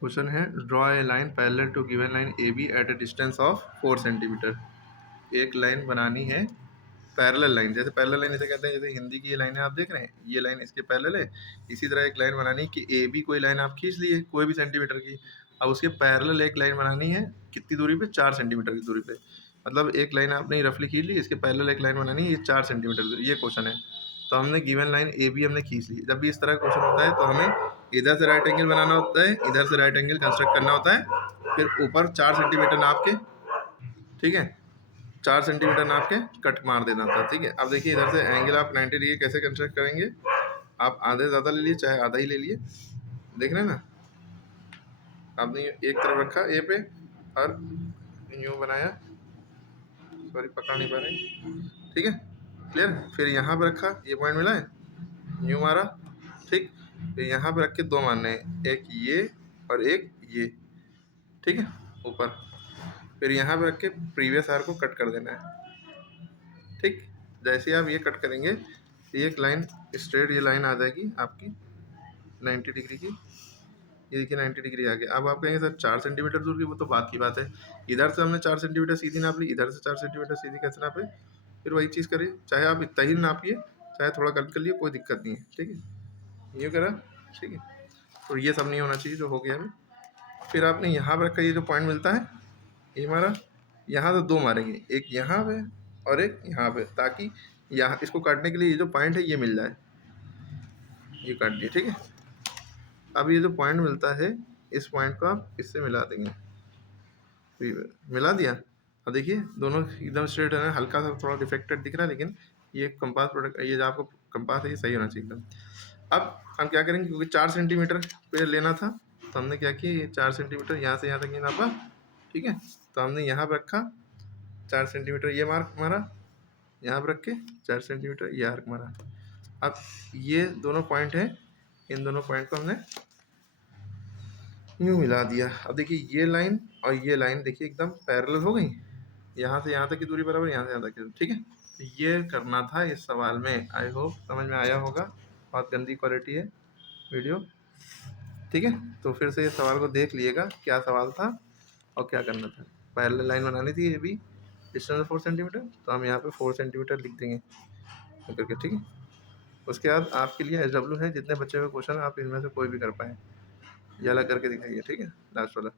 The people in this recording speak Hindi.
क्वेश्चन है draw a line parallel to given line A B at a distance of 4 centimetre. एक लाइन बनानी है पैरेलल लाइन, जैसे पैरेलल लाइन इसे कहते हैं, जैसे हिंदी की ये लाइन है आप देख रहे हैं, ये लाइन इसके पैरेलल है। इसी तरह एक लाइन बनानी है कि ए बी कोई लाइन आप खींच लिए कोई भी सेंटीमीटर की, अब उसके पैरेलल एक लाइन बनानी है कितनी दूरी पे, 4 सेंटीमीटर की दूरी पे। मतलब एक लाइन आपने रफली खींच ली, इसके पैरेलल एक लाइन बनानी है, ये 4 सेंटीमीटर, ये क्वेश्चन है। तो हमने गिवन लाइन ए बी हमने खींच ली। जब भी इस तरह का क्वेश्चन होता है तो हमें इधर से राइट एंगल बनाना होता है, इधर से राइट एंगल कंस्ट्रक्ट करना होता है, फिर ऊपर 4 सेंटीमीटर नाप के, ठीक है, 4 सेंटीमीटर नाप के कट मार देना था। ठीक है, अब देखिए इधर से एंगल आप 90 डिग्री कैसे कंस्ट्रक्ट करेंगे। आप आधे ज़्यादा ले लिए चाहे आधा ही ले लिए, देख रहे हैं ना, आपने एक तरफ रखा ए पे और यूँ बनाया, सॉरी पकड़ नहीं पा रहे, ठीक है, क्लियर। फिर यहाँ पे रखा, ये पॉइंट मिला है, यूँ मारा, ठीक। फिर यहाँ पे रख के दो मारने हैं, एक ये और एक ये, ठीक है, ऊपर। फिर यहाँ पे रख के प्रीवियस आर को कट कर देना है, ठीक। जैसे आप ये कट करेंगे एक लाइन स्ट्रेट, ये लाइन आ जाएगी आपकी 90 डिग्री की, ये देखिए 90 डिग्री आ गया। अब आप कहेंगे सर 4 सेंटीमीटर दूर की, वो तो बात की बात है, इधर से हमने 4 सेंटीमीटर सीधी नाप ली, इधर से 4 सेंटीमीटर सीधी कैसे नापे, फिर वही चीज़ करिए, चाहे आप इतना ही नापिए चाहे थोड़ा कट कर लिए, कोई दिक्कत नहीं है, ठीक है, ये करा, ठीक है। तो ये सब नहीं होना चाहिए जो हो गया अभी। फिर आपने यहाँ पर रखा, ये जो पॉइंट मिलता है ये हमारा, यहाँ से दो मारेंगे, एक यहाँ पे और एक यहाँ पे, ताकि यहाँ इसको काटने के लिए ये जो पॉइंट है ये मिल जाए, ये काट दिए, ठीक है। अब ये जो पॉइंट मिलता है इस पॉइंट को आप इससे मिला देंगे, मिला दिया। अब देखिए दोनों एकदम स्ट्रेट है, हल्का सा थोड़ा डिफेक्टेड दिख रहा है, लेकिन ये कंपास प्रोडक्ट, ये जो आपको कंपास है ये सही होना चाहिए एकदम। अब हम क्या करेंगे, क्योंकि 4 सेंटीमीटर पे लेना था तो हमने क्या किया, ये 4 सेंटीमीटर यहाँ से यहाँ तक ये नापा, ठीक है। तो हमने यहाँ पर रखा 4 सेंटीमीटर, ये मार्क मारा, यहाँ पर रख के 4 सेंटीमीटर ये आर्क मारा। अब ये दोनों पॉइंट हैं, इन दोनों पॉइंट को हमने यूँ मिला दिया। अब देखिए ये लाइन और ये लाइन देखिए एकदम पैरेलल हो गई, यहाँ से यहाँ तक की दूरी बराबर, यहाँ से यहाँ तक की दूरी, ठीक है। तो ये करना था इस सवाल में, आई होप समझ में आया होगा। बहुत गंदी क्वालिटी है वीडियो, ठीक है। तो फिर से इस सवाल को देख लिएगा क्या सवाल था और क्या करना था। पैरेलल लाइन बनानी थी ये भी, डिस्टेंस 4 सेंटीमीटर, तो हम यहाँ पे 4 सेंटीमीटर लिख देंगे करके, ठीक है। उसके बाद आपके लिए SW है, जितने बच्चे हुए क्वेश्चन आप इनमें से कोई भी कर पाएँ, ये अलग करके दिखाइए, ठीक है, लास्ट वाला।